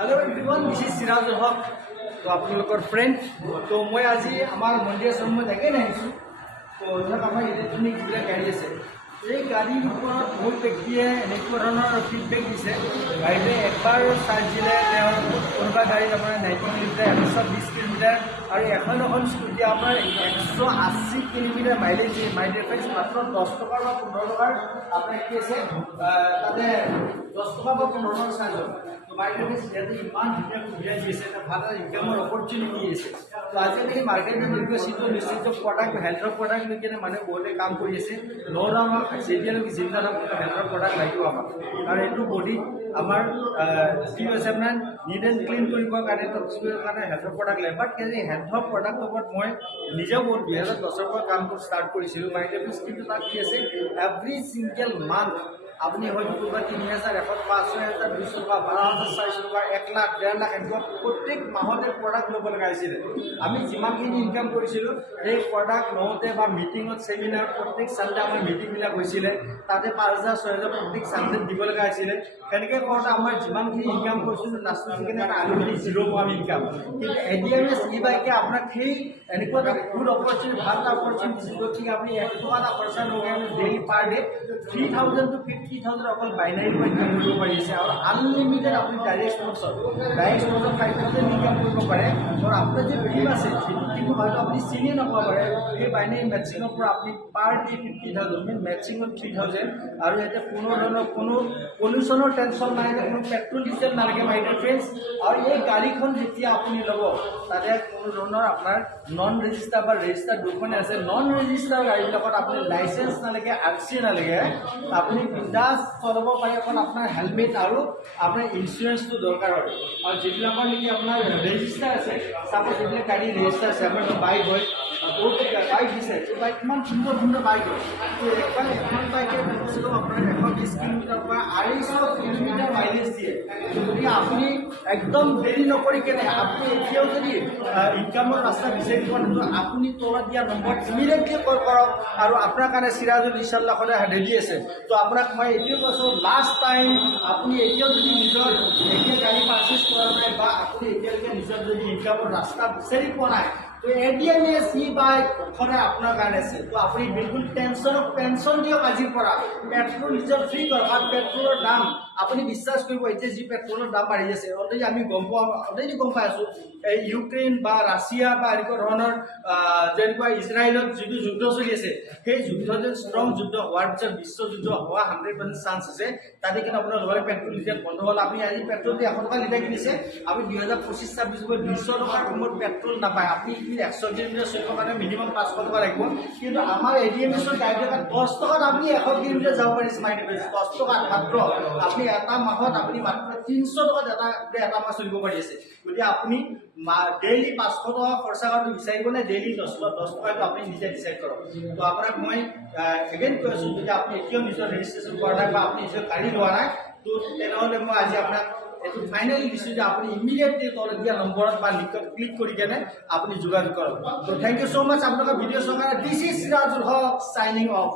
Hello everyone, this is Sirajul हक। तो आपलोकर friend तो मैं आज आम मंदिर सम्मत एके नहीं तो धरक आम इलेक्ट्रनिक जो गाड़ी है गाड़ी बहुत व्यक्ति एने फिडबैक दी गाड़ी एक बार चार्ज दिले कोबा गाड़ी अपना 90 किलोमीटर 120 किलोमीटर और एन स्कूटी अपना 180 किलोमीटर माइलेज माइलेज मात्र 10 टका 15 टकार अपना कि 10 टका 15 टका चार्ज तो माइलेज इमान धुनिया सुविधा दिए भाल इनकामर अपरचुनिटी है। तो आजिकाली मार्केट में निश्चित प्रडाक्ट हेल्थर प्रडाक्ट लेकिन माने बहुते काम कर जेतिया जिला हेल्थर प्रडाक्ट लगे और यू बडी आमार अपना नीट एंड क्लीन कारण हेल्थर प्रडाक्ट लगे बाट हेल्थर प्रडाक्ट मैं निजे बहुत 2010 काम स्टार्ट कर माइलेज कितना कि एवरी सिंगल मान्थ अपनी हयতো 3000 500 200 टका 12,000 400 टका 1 लाख 1.5 लाख एन प्रत्येक माहते प्रडाक्ट लब लगे आम जिमानखिनि इनकाम करिसिलो प्रडाक्ट लौते मिटिंग सेमिनार प्रत्येक सानडे आम मिटिंग ताते 5,000 6,000 प्रत्येक सानडे दी लगा सेनेके करते आम जिमानखिनि इनकाम करिसिलो नाचना आलुमिनि जिरो पाम इनकाम कि एडिएमएस इ बाइके आपनाक एने गुड अपरचुनिटी ভাল अपरचुनिटी गति अपनी 1 टका खर्चा लगे डेली पार डे 3,000 to 50,000 अकल बाइनारी इनकाम और आनलिमिटेड अपनी डायरेक्ट स्पन्सर 5,000 इनकाम और अपना जो ड्रीम है ड्रीम हयতো अपनी चिनिए नपारे ये बाइनारी मैचिंग अपनी पार डे 50,000 मीन मैचिंग 3,000 और इतना कोनो पल्यूशनर टेंशन ना कोनो पेट्रोल डिजेल नालागे माय डियर फ्रेंड्स और ये गाड़ीखन जेतिया अपनी लब ताते कोनो अपना नन रेजिस्टार बा रेजिस्टार दुखने आछे नन रेजिस्टार गाड़ीबिलकत अपनी लाइसेंस नालागे आरसी नालागे अपनी बिंदास चलाब पारे अपना हेलमेट और अपना इन्सुरेंस तो दरकार और जिलाक नेকি अपना रेजिस्टार आछे सपोज जो गाड़ी रेजिस्टार आछे अपना बाइक है बहुत बाइक दिसे बाइक इमान सुंदर सुंदर बाइक तो एक बाइके अपना 120 किलोमीटर 250 किलोमीटर माइलेज दिए गति अपनी एकदम देरी नक अपनी इनकामर रास्ता विचार तो अपनी तला दिया नम्बर इमिडिएटली कल करक और अपना कारण सिराजुल इनशाल्लाह सदा रेडी है। तो आपनाक मैं ये कैसा लास्ट टाइम अपनी निजर गाड़ी पार्चेस करा अपनी निजर इनकामर रास्ता विचार पा तो एडिएमएस इ बाइक सदा अपना कारण से तो अपनी बिल्कुल पेंशन दियक आज पेट्रोल डिजेल फ्री कर पेट्रोलर दाम अपनी विश्वास कर जी पेट्रोलर दाम बढ़ी है अलरेडी आम अलरेडी गम पाई यूक्रेन राशिया इजराइल जी युद्ध चलि युद्ध स्ट्रंग युद्ध हार पिछत विश्व युद्ध हवा 100% चान्स है ताते कि अपना पेट्रोल डिजेल बंद हल अपनी आज पेट्रोल 100 टका लिटार किनिसे अपनी 2025-26 में 200 टकार कम पेट्रोल नापाय अपनी 100 किलोमीटर चलिए कारण मिनिमाम 500 टका लगे कि एडिएमएस गाड़ी 10 टका अपनी 100 किलोमीटर जा माइंड 10 टका मात्र अपनी এটা মাহত আপনি মাত্ৰ 300 টকা এটা মাহ চলিব পাৰি আছে গতি আপনি ডেইলি 500 টকা খৰচা কৰাটো বিচাৰিব নে ডেইলি 10 টকাটো আপনি নিজে ডিসাইড কৰক। তো আপোনাক মই এগেইন কৈছো যদি আপনি এতিয়াও নিজৰ ৰেজিষ্ট্ৰেচন কৰা নাই বা আপনি নিজৰ গাড়ী লোৱা নাই তো তেনেহ'লে মই আজি আপোনাক এইটো ফাইনালি দিছোঁ যে আপনি ইমিডিয়েটলি তলত দিয়া নম্বৰত বা লিংকত ক্লিক কৰি কেনে আপনি যোগাযোগ কৰক। তো থ্যাংক ইউ সো মাচ আপোনালোকৰ ভিডিঅ' চোৱাৰ কাৰণে। This is Sirajul Haque signing of.